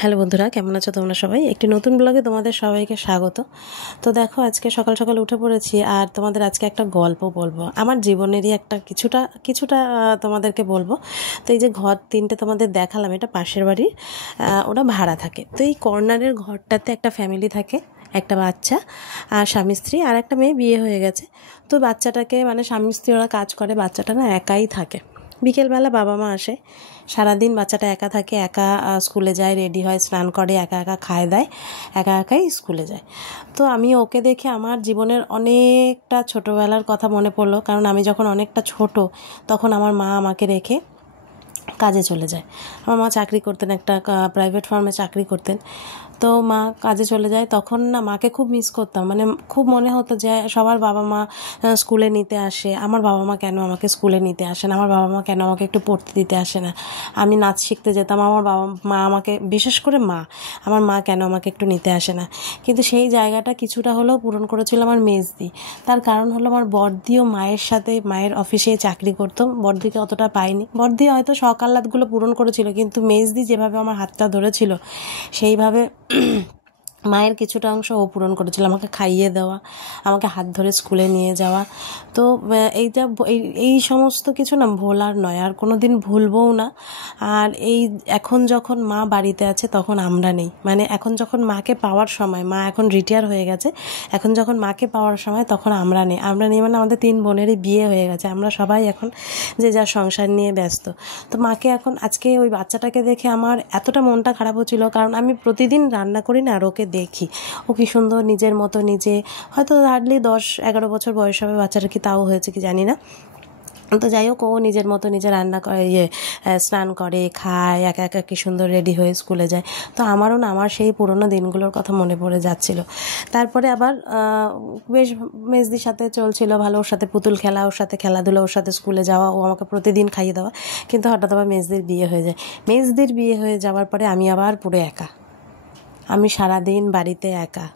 Hello বন্ধুরা, কেমন আছো তোমরা সবাই? একটি নতুন ব্লগে তোমাদের সবাইকে স্বাগত। তো দেখো, আজকে সকাল সকাল উঠে পড়েছি আর তোমাদের আজকে একটা গল্প বলবো, আমার জীবনেরই একটা কিছুটা কিছুটা তোমাদেরকে বলবো। তো এই যে ঘর তিনটে তোমাদের দেখালাম, এটা পাশের বাড়ি, ওরা ভাড়া থাকে। তো এই কর্নারের ঘরটাতে একটা ফ্যামিলি থাকে, একটা বাচ্চা আর স্বামী স্ত্রী, আর একটা মেয়ে বিয়ে হয়ে গেছে। তো বাচ্চাটাকে মানে স্বামী স্ত্রী ওরা কাজ করে, বাচ্চাটা না একাই থাকে। বিকেলবেলা বাবা মা আসে, সারাদিন বাচ্চাটা একা থাকে, একা স্কুলে যায়, রেডি হয়, স্নান করে, একা একা খায় দায়, একা একাই স্কুলে যায়। তো আমি ওকে দেখে আমার জীবনের অনেকটা ছোটোবেলার কথা মনে পড়লো, কারণ আমি যখন অনেকটা ছোট তখন আমার মা আমাকে রেখে কাজে চলে যায়। আমার মা চাকরি করতেন, একটা প্রাইভেট ফার্মে চাকরি করতেন। তো মা কাজে চলে যায়, তখন না মাকে খুব মিস করতাম, মানে খুব মনে হতো যে সবার বাবা মা স্কুলে নিতে আসে, আমার বাবা মা কেন আমাকে স্কুলে নিতে আসে না, আমার বাবা মা কেন আমাকে একটু পড়তে দিতে আসে না। আমি নাচ শিখতে যেতাম, আমার বাবা মা আমাকে, বিশেষ করে আমার মা কেন আমাকে একটু নিতে আসে না। কিন্তু সেই জায়গাটা কিছুটা হলেও পূরণ করেছিল আমার মেজদি। তার কারণ হলো আমার বড়দিও মায়ের সাথে, মায়ের অফিসে চাকরি করতো, বড়দিকে অতটা পাইনি। বড়দি হয়তো সকালাতগুলো পূরণ করেছিল, কিন্তু মেজদি যেভাবে আমার হাতটা ধরেছিল সেইভাবে মায়ের কিছুটা অংশ ও পূরণ করেছিল, আমাকে খাইয়ে দেওয়া, আমাকে হাত ধরে স্কুলে নিয়ে যাওয়া। তো এইটা এই সমস্ত কিছু না ভোলার নয়, আর কোনো দিন ভুলবও না। আর এখন যখন মা বাড়িতে আছে তখন আমরা নেই, মানে এখন যখন মাকে পাওয়ার সময়, মা এখন রিটায়ার হয়ে গেছে, এখন যখন মাকে পাওয়ার সময় তখন আমরা নেই মানে আমাদের 3 বোনেরই বিয়ে হয়ে গেছে, আমরা সবাই এখন যে যার সংসার নিয়ে ব্যস্ত। তো মাকে এখন, আজকে ওই বাচ্চাটাকে দেখে আমার এতটা মনটা খারাপ হচ্ছিল, কারণ আমি প্রতিদিন রান্না করি না, আর ওকে দেখি ও কি সুন্দর নিজের মতো নিজে, হয়তো হার্ডলি 10-11 বছর বয়স হবে বাচ্চাটা, কি তাও হয়েছে কি জানি না। তো যাই হোক, ও নিজের মতো নিজে রান্না করে, স্নান করে, খায়, একা একা কি সুন্দর রেডি হয়ে স্কুলে যায়। তো আমারও না আমার সেই পুরোনো দিনগুলোর কথা মনে পড়ে যাচ্ছিল। তারপরে আবার বেশ মেজদির সাথে চলছিল ভালো, ওর সাথে পুতুল খেলা, ওর সাথে খেলাধুলা, ওর সাথে স্কুলে যাওয়া, ও আমাকে প্রতিদিন খাইয়ে দেওয়া। কিন্তু হঠাৎ আবার মেজদির বিয়ে হয়ে যায়। মেজদির বিয়ে হয়ে যাওয়ার পরে আমি আবার পুরো একা, আমি সারাদিন বাড়িতে একা।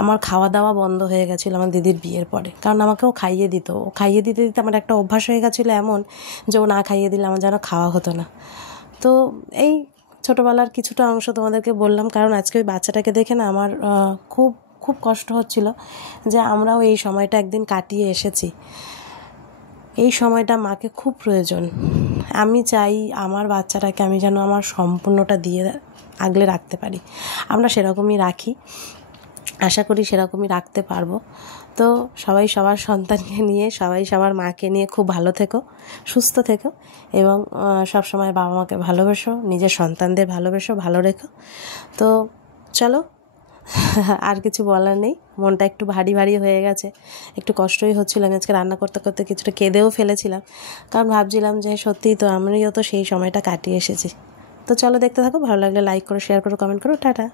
আমার খাওয়া দাওয়া বন্ধ হয়ে গেছিলো আমার দিদির বিয়ের পরে, কারণ আমাকেও খাইয়ে দিত, ও খাইয়ে দিতে দিতে আমার একটা অভ্যাস হয়ে গেছিলো এমন যে ও না খাইয়ে দিলে আমার যেন খাওয়া হতো না। তো এই ছোটোবেলার কিছুটা অংশ তোমাদেরকে বললাম, কারণ আজকে ওই বাচ্চাটাকে দেখে না আমার খুব খুব কষ্ট হচ্ছিল যে আমরাও এই সময়টা একদিন কাটিয়ে এসেছি। এই সময়টা মাকে খুব প্রয়োজন। আমি চাই আমার বাচ্চাটাকে আমি যেন আমার সম্পূর্ণটা দিয়ে আগলে রাখতে পারি। আমরা সেরকমই রাখি, আশা করি সেরকমই রাখতে পারবো। তো সবাই সবার সন্তানকে নিয়ে, সবাই সবার মাকে নিয়ে খুব ভালো থেকো, সুস্থ থেকো, এবং সবসময় বাবা মাকে ভালোবেসো, নিজের সন্তানদের ভালোবেসো, ভালো রেখো। তো চলো, আর কিছু বলার নেই, মনটা একটু ভারী ভারী হয়ে গেছে, একটু কষ্টই হচ্ছিল। আমি আজকে রান্না করতে করতে কিছুটা কেঁদেও ফেলেছিলাম, কারণ ভাবছিলাম যে সত্যিই তো আমিও তো সেই সময়টা কাটিয়ে এসেছি। তো চলো দেখতে থাকো, ভালো লাগলে লাইক করো, শেয়ার করো, কমেন্ট করো, টাটা।